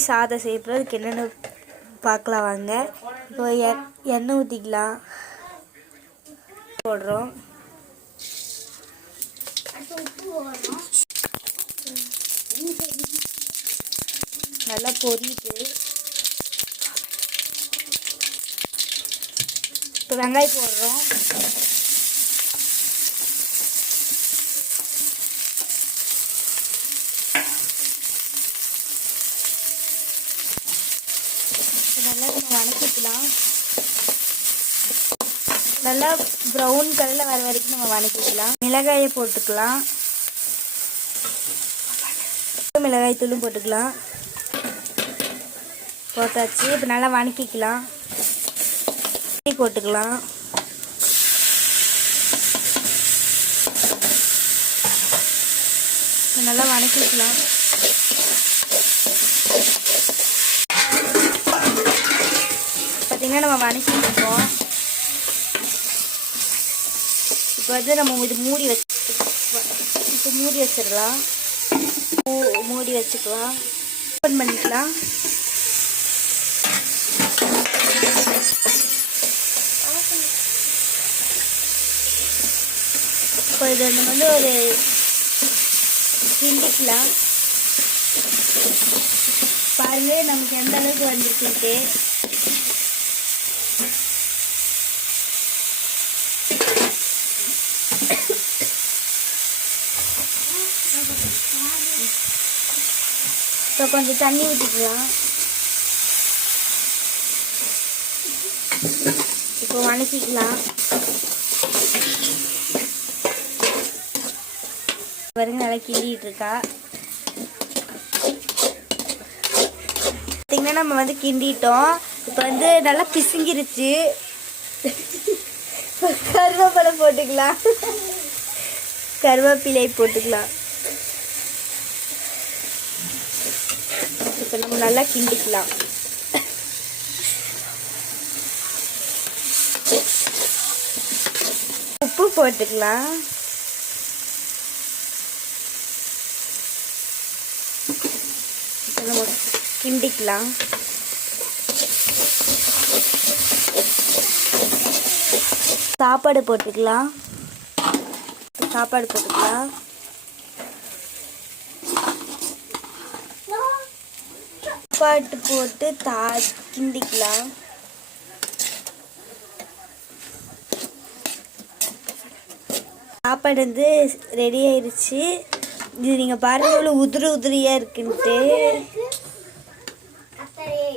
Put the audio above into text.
சாதம் செய்யறதுக்கு என்னென்ன பார்க்கலாம் வாங்க. இப்போ எண்ணெய் ஊற்றிக்கலாம். போடுறோம். நல்லா பொரியுது. இப்போ வெங்காயம் போடுறோம். நல்லா நம்ம வதக்கிக்கலாம். நல்லா ப்ரௌன் கலரில் வர வரைக்கும் நம்ம வதக்கிக்கலாம். மிளகாயை போட்டுக்கலாம். மிளகாய் தூளும் போட்டுக்கலாம். போட்டாச்சு. இப்போ நல்லா வதக்கிக்கலாம். போட்டுக்கலாம். நல்லா வதக்கிக்கலாம். பார்த்தீங்கன்னா நம்ம வதக்கிட்டுருக்கோம். இப்போ வந்து நம்ம இது மூடி வச்சிடலாம். மூடி வச்சுக்கலாம். ஓப்பன் பண்ணிக்கலாம். இப்போ இது நம்ம வந்து ஒரு கிண்டிக்கலாம். பாருங்க நமக்கு எந்த அளவுக்கு வந்துருக்குன்ட்டு. இப்போ கொஞ்சம் தண்ணி ஊற்றிக்கலாம். இப்போ வதக்கிக்கலாம். பாருங்க நல்லா கிண்டிட்டு இருக்கா. பார்த்தீங்கன்னா நம்ம வந்து கிண்டிட்டோம். இப்போ வந்து நல்லா பிசுங்கிருச்சு. கருவேப்பிலை போட்டுக்கலாம். கருவேப்பிலை போட்டுக்கலாம். இப்போ நம்ம நல்லா கிண்டிக்கலாம். உப்பு போட்டுக்கலாம். நம்ம கிண்டிக்கலாம். சாப்பாடு போட்டுக்கலாம். சாப்பாடு போட்டுக்கலாம். சாப்பாடு போட்டு கிண்டிக்கலாம். சாப்பாடு வந்து ரெடி ஆயிடுச்சு. இது நீங்கள் பாருங்க எவ்வளோ உதிரியாக இருக்குன்ட்டு.